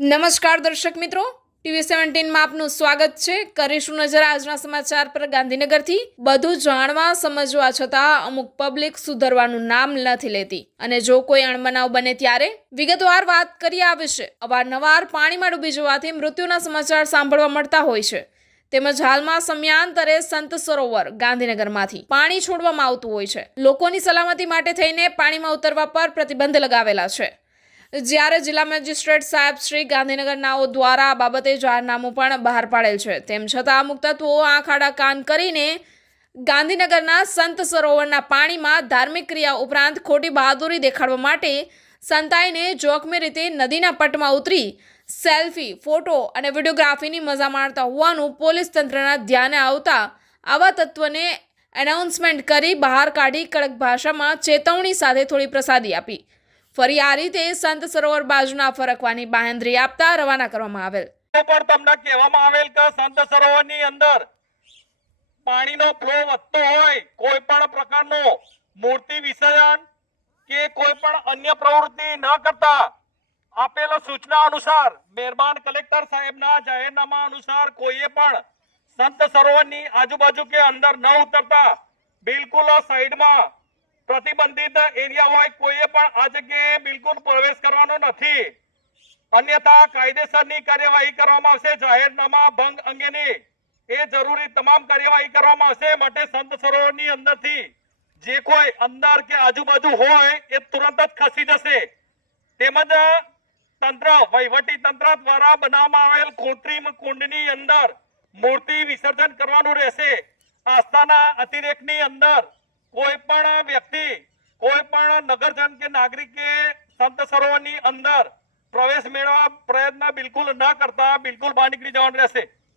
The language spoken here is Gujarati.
નમસ્કાર દર્શક મિત્રો, TV17 માં આપનું સ્વાગત છે। કરીશું નજર આજના સમાચાર પર। ગાંધીનગરથી બધું જાણવા સમજવા છતાં અમુક પબ્લિક સુધરવાનું નામ નથી લેતી અને જો કોઈ અણબનાવ બને ત્યારે વિગતવાર વાત કરી આ વિશે અવારનવાર પાણીમાં ડૂબી જવાથી મૃત્યુના સમાચાર સાંભળવા મળતા હોય છે। તેમજ હાલમાં સમયાંતરે સંત સરોવર ગાંધીનગરમાંથી પાણી છોડવામાં આવતું હોય છે। લોકોની સલામતી માટે થઈને પાણીમાં ઉતરવા પર પ્રતિબંધ લગાવેલા છે। જ્યારે જિલ્લા મેજિસ્ટ્રેટ સાહેબ શ્રી ગાંધીનગરનાઓ દ્વારા આ બાબતે જાહેરનામું પણ બહાર પાડેલ છે। તેમ છતાં અમુક તત્વો આંખ આડા કાન કરીને ગાંધીનગરના સંત સરોવરના પાણીમાં ધાર્મિક ક્રિયા ઉપરાંત ખોટી બહાદુરી દેખાડવા માટે સંતાઈને જોખમી રીતે નદીના પટમાં ઉતરી સેલ્ફી, ફોટો અને વિડીયોગ્રાફીની મજા માણતા હોવાનું પોલીસ તંત્રના ધ્યાને આવતા આવા તત્વને એનાઉન્સમેન્ટ કરી બહાર કાઢી કડક ભાષામાં ચેતવણી સાથે થોડી પ્રસાદી આપી ફરી આ રીતે સંત સરોવર બાજુના ફરકવાની બાંહેધરી આપતા રવાના કરવામાં આવેલ। પણ તમને કહેવામાં આવેલ કે સંત સરોવરની અંદર પાણીનો ફ્લો વધતો હોય, કોઈ પણ પ્રકારનો મૂર્તિ વિસર્જન કે કોઈ પણ અન્ય પ્રવૃત્તિ ન કરતા આપેલ સૂચના અનુસાર મહેરબાન કલેક્ટર સાહેબના જાહેરનામા અનુસાર કોઈએ પણ સંત સરોવરની આજુબાજુ કે અંદર ન ઉતરતા બિલકુલ સાઈડમાં પ્રતિબંધિત એરિયા હોય કોઈએ પણ આ જગ્યાએ બિલકુલ પ્રવેશ કરવાનો નથી, અન્યથા કાયદેસરની કાર્યવાહી કરવામાં આવશે। જાહેરનામા ભંગ અંગેની એ જરૂરી તમામ કાર્યવાહી કરવામાં આવશે। માટે સંત સરોવરની અંદરથી જે કોઈ અંદર કે આજુબાજુ હોય એ તુરંત જ ખસી જશે। તેમજ તંત્ર વહીવટી તંત્ર દ્વારા બનાવવામાં આવેલ કૃત્રિમ કુંડની અંદર મૂર્તિ વિસર્જન કરવાનું રહેશે। આસ્થાના અતિરેકની અંદર કોઈ પણ વ્યક્તિ, કોઈ પણ નગરજન કે નાગરિકે સંત સરોવરની અંદર પ્રવેશ મેળવવા પ્રયત્ન બિલકુલ ન કરતા બિલકુલ બહાર નીકળી જવાનું રહેશે।